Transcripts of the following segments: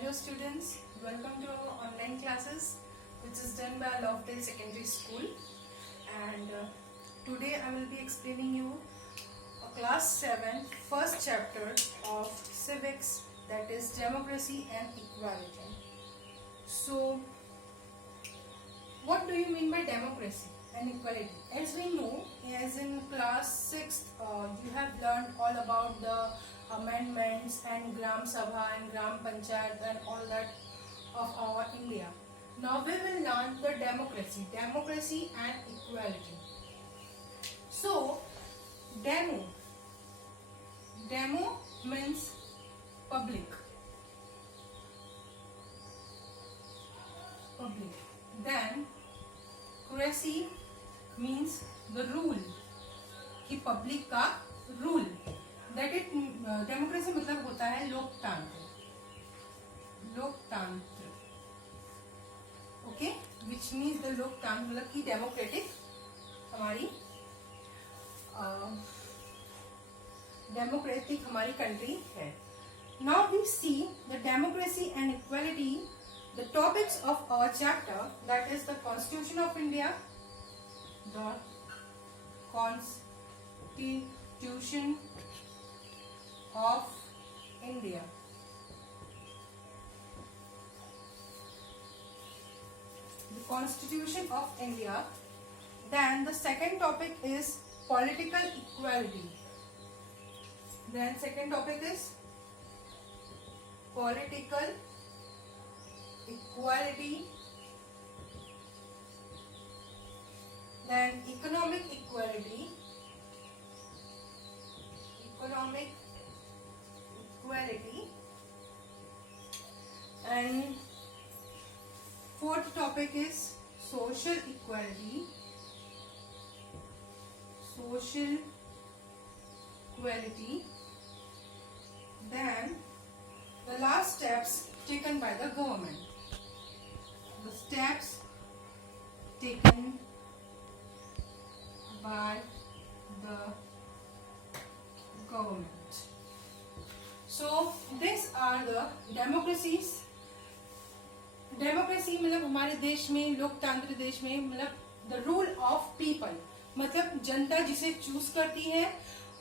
Hello students, welcome to our online classes which is done by Lovedale Secondary School, and today I will be explaining you a class 7 first chapter of civics, that is democracy and equality. So what do you mean by democracy and equality? As we know, as in class 6th you have learned all about the amendments and Gram Sabha and Gram Panchayat and all that of our India. Now we will learn the democracy and equality. So demo means public. Then cracy means the rule, कि पब्लिक का rule. That it democracy मतलब होता है लोकतंत्र. Okay, which means the लोकतंत्र मतलब कि डेमोक्रेटिक हमारी कंट्री है. Now we see the democracy and equality, the topics of our chapter, that is the Constitution of India, the Constitution of India, the Constitution of India. Then the second topic is political equality. Then second topic is political equality. Then economic equality, and fourth topic is social equality. Then the last steps taken by the government. The steps taken by the government. So these are the democracies. Democracy मतलब हमारे देश में, लोकतंत्र देश में, मतलब the rule of people, मतलब जनता जिसे चूज करती है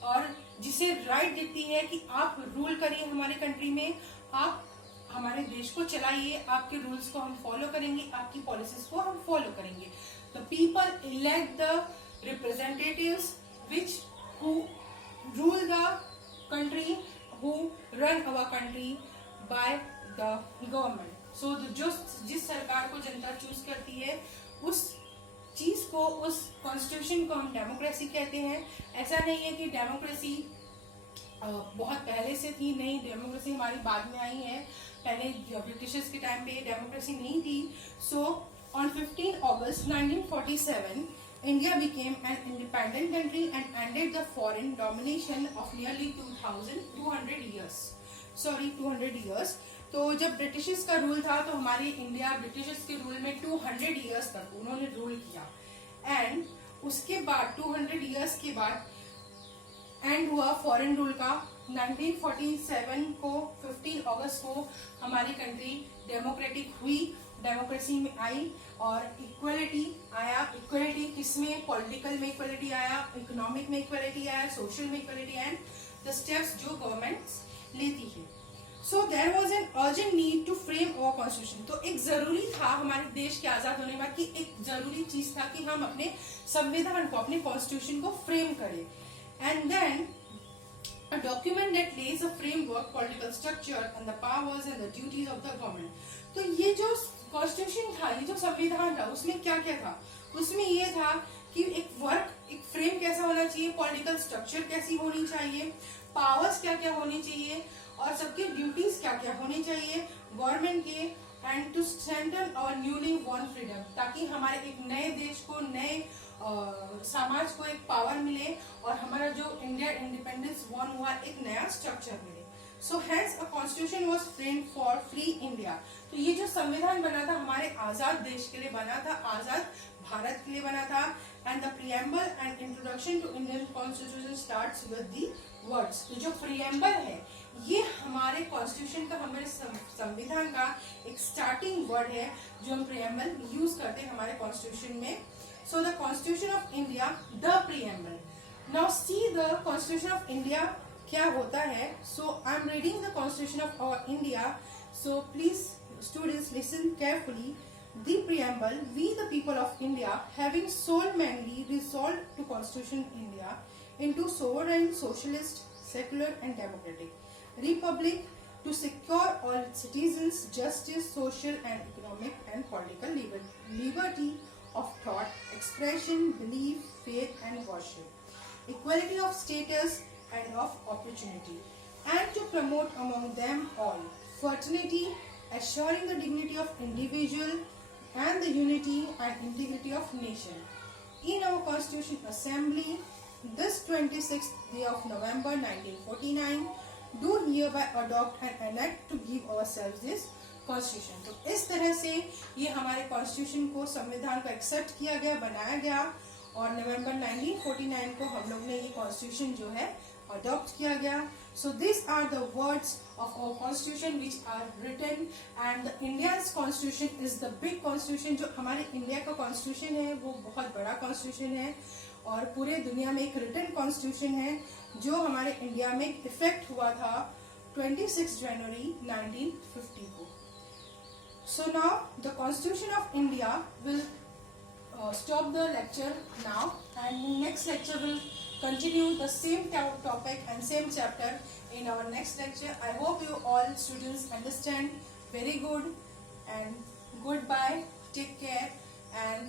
और जिसे राइट देती है कि आप रूल करिए हमारे कंट्री में, आप हमारे देश को चलाइए, आपके रूल्स को हम फॉलो करेंगे, आपकी पॉलिसीज को हम फॉलो करेंगे. The people elect the representatives which who rule the country, who run our country by the government. So जिस सरकार को जनता चूज करती है, उस चीज को, उस कॉन्स्टिट्यूशन को हम डेमोक्रेसी कहते हैं. ऐसा नहीं है कि डेमोक्रेसी बहुत पहले से थी, नहीं, डेमोक्रेसी हमारी बाद में आई है. पहले ब्रिटिशर्स के टाइम पे डेमोक्रेसी नहीं थी. सो ऑन 15 August 1947 India became an independent country and ended the foreign domination of nearly 200 years. तो जब ब्रिटिशर्स का रूल था तो हमारी इंडिया ब्रिटिशर्स के रूल में 200 इयर्स तक उन्होंने रूल किया. एंड उसके बाद 200 इयर्स के बाद एंड हुआ फॉरेन रूल का. 1947 को 15 अगस्त को हमारी कंट्री डेमोक्रेटिक हुई, डेमोक्रेसी में आई और इक्वलिटी आया. इक्वलिटी किसमें? पॉलिटिकल में इक्वलिटी आया, इकोनॉमिक में इक्वलिटी आया, सोशल में इक्वलिटी, एंड द स्टेप्स जो गवर्नमेंट लेती है. So there was an urgent need to frame our constitution. तो एक जरूरी था हमारे देश के आजाद होने के बाद कि एक जरूरी चीज था कि हम अपने संविधान को, अपने कॉन्स्टिट्यूशन को फ्रेम करें. And then a document that lays a framework, political structure and the powers and the duties of the government. तो ये जो कॉन्स्टिट्यूशन था, ये जो संविधान था, उसमें क्या क्या था? उसमें ये था कि एक फ्रेम कैसा होना चाहिए, पॉलिटिकल स्ट्रक्चर कैसी होनी चाहिए, पावर्स क्या क्या होनी चाहिए और सबके ड्यूटीज क्या क्या होनी चाहिए गवर्नमेंट के, and to strengthen our newly won freedom, ताकि हमारे एक नए देश को, नए समाज को एक पावर मिले और हमारा जो इंडिया इंडिपेंडेंस वॉर्न हुआ, एक नया स्ट्रक्चर मिले. So hence a constitution was framed for free India. तो ये जो संविधान बना था हमारे आजाद देश के लिए बना था, आजाद भारत के लिए बना था. And the preamble and introduction to Indian constitution starts with the words. तो जो प्रीएम्बल है ये हमारे कॉन्स्टिट्यूशन का, हमारे संविधान का एक स्टार्टिंग वर्ड है जो हम प्रियम्बल यूज करते हैं हमारे कॉन्स्टिट्यूशन में. So the constitution of India, the preamble. Now see the constitution of India क्या होता है. So I am reading the constitution of our India. So please students listen carefully. The preamble, we the people of India, having solemnly resolved to constitution India into sovereign, socialist, secular and democratic republic to secure all its citizens justice, social and economic and political liberty of thought, expression, belief, faith and worship, equality of status and of opportunity, and to promote among them all fraternity, assuring the dignity of individual and the unity and integrity of nation. In our Constitution Assembly, this 26th day of November 1949, do hereby adopt and enact to give ourselves this Constitution. तो इस तरह से ये हमारे Constitution को, संविधान को एक्सेप्ट किया गया, बनाया गया और नवंबर 1949 को हम लोग ने ये Constitution जो है अडॉप्ट किया गया. So these are the words of our constitution which are written, and the India's constitution is the big constitution. जो हमारे इंडिया का constitution है वो बहुत बड़ा constitution है और पूरे दुनिया में एक written constitution है जो हमारे इंडिया में इफेक्ट हुआ था 26 जनवरी 1950 को. So now the constitution of India will stop the lecture now, and next lecture will continue the same topic and same chapter in our next lecture. I hope you all students understand very good, and goodbye, take care, and